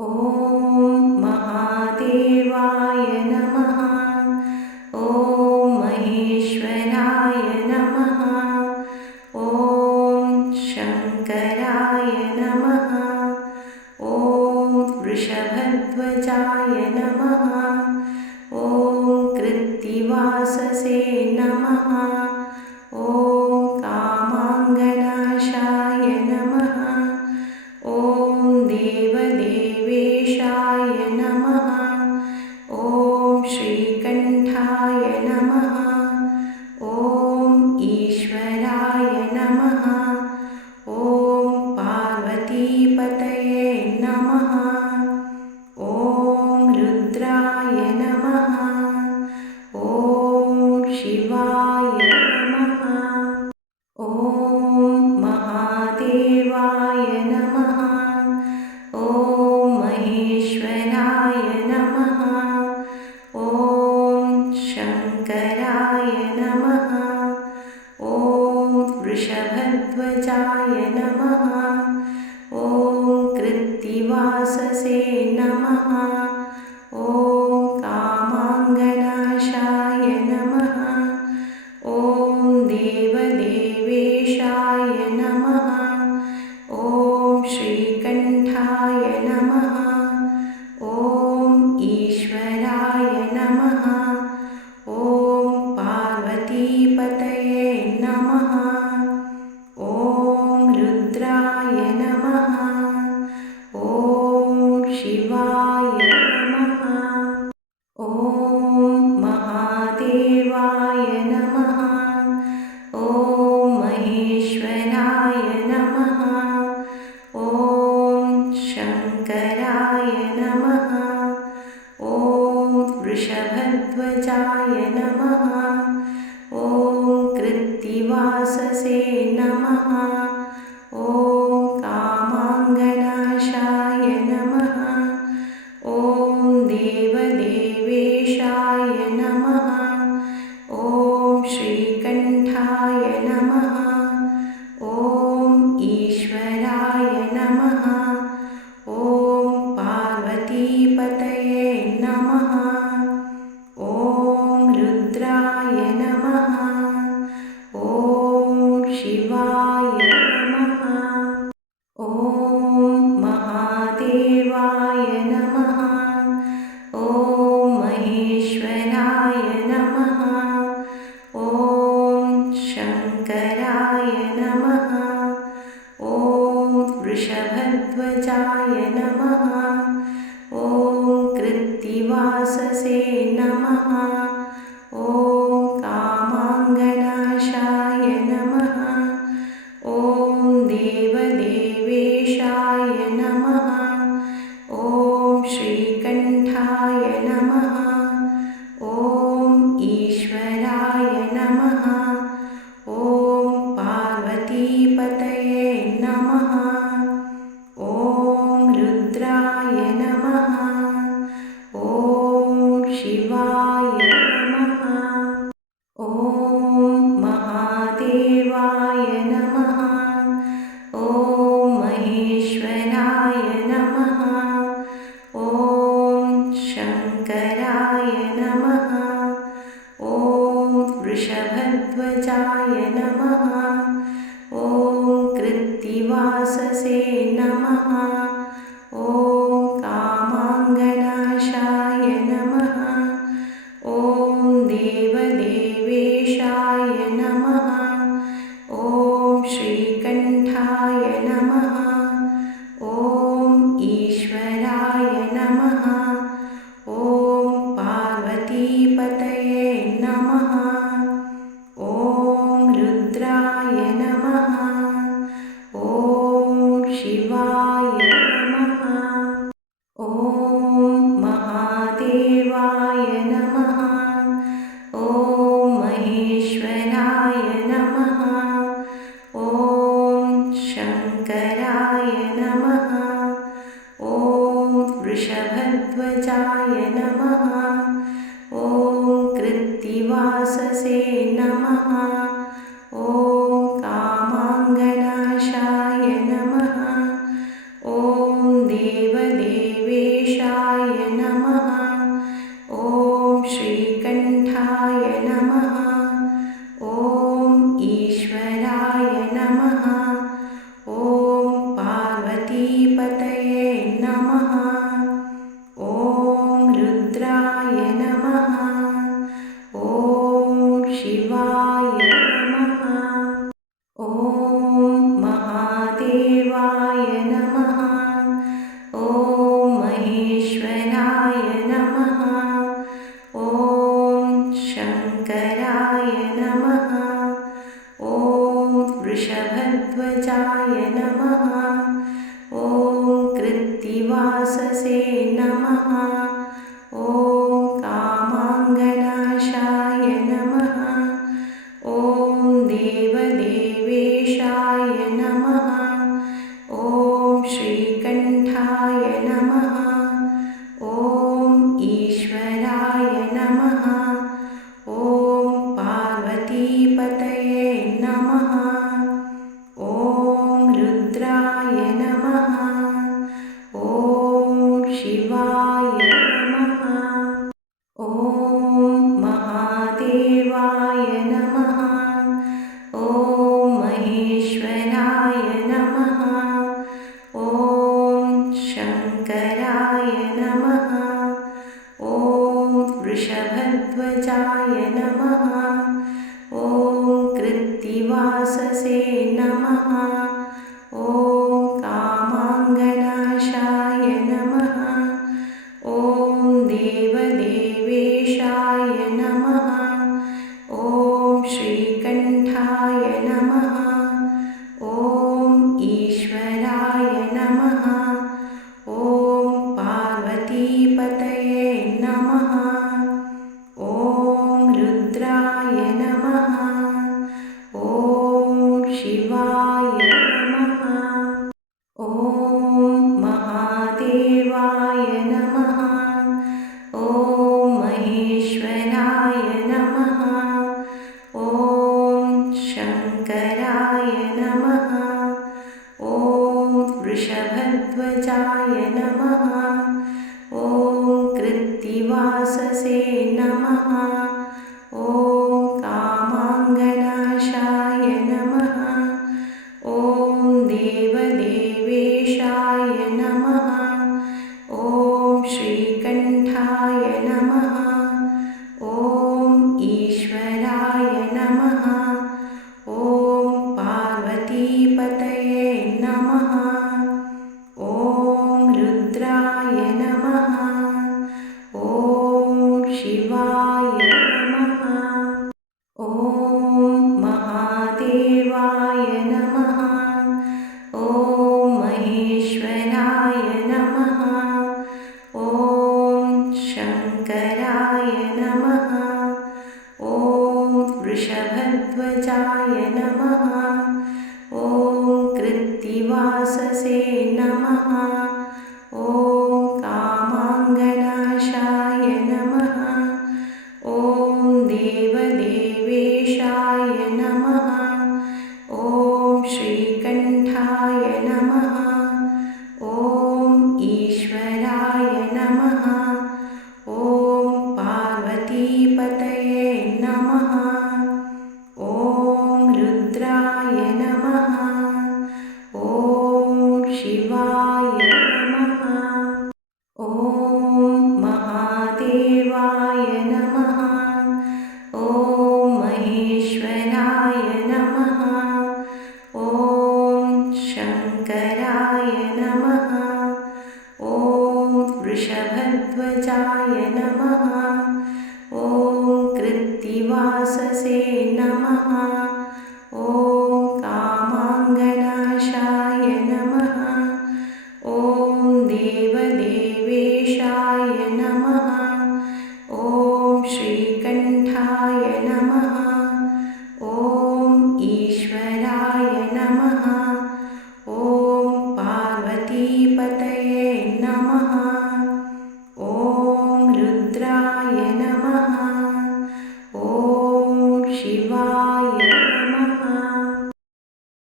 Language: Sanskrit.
ॐ महादेवाय नमः। ॐ महेश्वराय नमः। ॐ शङ्कराय नमः। ॐ वृषभध्वजाय नमः। ॐ कृत्तिवाससे नमः। ॐ कामाङ्गनाशाय नमः। ॐ देवदेवेशाय नमः। ॐ श्रीकण्ठाय नमः। ॐ ईश्वराय नमः। ॐ पार्वतीपतये नमः। ॐ रुद्राय नमः। ॐ शिवाय नमः। ॐ महादेवाय नमः। ॐ महेश्वराय नमः। ॐ शङ्कराय नमः। ॐ वृषभध्वजाय नमः। ॐ कृत्तिवाससे नमः। ॐ कामाङ्गनाशाय नमः। ॐ देवदेवेशाय नमः। ॐ श्रीकण्ठाय नमः। ॐ ईश्वराय नमः। ॐ पार्वतीपतये नमः। ॐ रुद्राय नमः। ॐ शिवाय नमः। ॐ महादेवाय नमः। ॐ महेश्वराय नमः। ॐ शङ्कराय नमः। ॐ वृषभध्वजाय नमः। ॐ कृत्तिवाससे नमः। ॐ कामाङ्गनाशाय नमः। ॐ देवदेवेशाय नमः। ॐ श्रीकण्ठाय नमः। ॐ ईश्वराय नमः। ॐ पार्वतीपतये नमः। ॐ रुद्राय नमः। ॐ शिवाय नमः। ॐ महादेवाय नमः। ॐ महेश्वराय नमः। ॐ शङ्कराय नमः। ॐ वृषभध्वजाय नमः। ॐ कृत्तिवाससे नमः। ॐ कामाङ्गनाशाय नमः। ॐ देवदेवेशाय नमः। ॐ श्रीकण्ठाय नमः। ॐ ईश्वराय नमः। ॐ पार्वतीपतये नमः। ॐ रुद्राय नमः। ॐ शिवाय नमः। ॐ महादेवाय नमः। ॐ महेश्वराय नमः। ॐ शङ्कराय नमः। ॐ वृषभध्वजाय नमः। ॐ कृत्तिवाससे नमः। ॐ कामाङ्गनाशाय नमः। ॐ देवदेवेशाय नमः। ॐ श्रीकण्ठाय नमः। ॐ ईश्वराय नमः। ॐ पार्वतीपतये नमः। ॐ रुद्राय नमः। ॐ शिवाय नमः। ॐ महादेवाय नमः। ॐ महेश्वराय नमः। ॐ शङ्कराय नमः। ॐ वृषभध्वजाय नमः। ॐ कृत्तिवाससे नमः। ॐ कामाङ्गनाशाय नमः। ॐ देवदेवे कीर्तिवाससे नमः। ॐ कामाङ्गनाशाय नमः। ॐ देवदेवेशाय नमः। ॐ श्रीकण्ठाय नमः। ॐ ईश्वराय नमः। ॐ पार्वतीपतये नमः। ॐ रुद्राय नमः। ॐ शिवाय नमः। ॐ महादेवाय नमः। ॐ महेश्वराय नमः। ॐ शङ्कराय नमः। ॐ वृषभध्वजाय नमः। ॐ कृत्तिवाससे नमः। ॐ कामाङ्गनाशाय नमः। ॐ देवदेवेशाय नमः। ॐ श्रीकण्ठाय नमः। ॐ ईश्वराय नमः। ॐ पार्वतीपतये नमः। ॐ रुद्राय नमः। ॐ शिवाय नमः। ॐ महादेवाय नमः। ॐ महेश्वराय नमः। ॐ शङ्कराय नमः। ॐ वृषभध्वजाय नमः। ॐ कृत्तिवाससे नमः। ॐ कामाङ्गनाशाय नमः। ॐ देवदेवेशाय नमः। ॐ श्रीकण्ठाय नमः। ॐ ईश्वराय नमः। ॐ पार्वतीपतये नमः। ॐ रुद्राय नमः। ॐ शिवाय नमः। ॐ महादेवाय नमः। ॐ महेश्वराय नमः। ॐ शङ्कराय नमः। ॐ वृषभध्वजाय नमः। ॐ कृत्तिवाससे नमः। ॐ कामाङ्गनाशाय नमः। ॐ देवदेवेशाय नमः। ॐ श्रीकण्ठाय नमः। ॐ ईश्वराय नमः। ॐ पार्वतीपतये नमः। ॐ रुद्राय नमः। ॐ शिवाय नमः। ॐ महादेवाय नमः। ॐ महेश्वराय नमः। ॐ शङ्कराय नमः। ॐ वृषभध्वजाय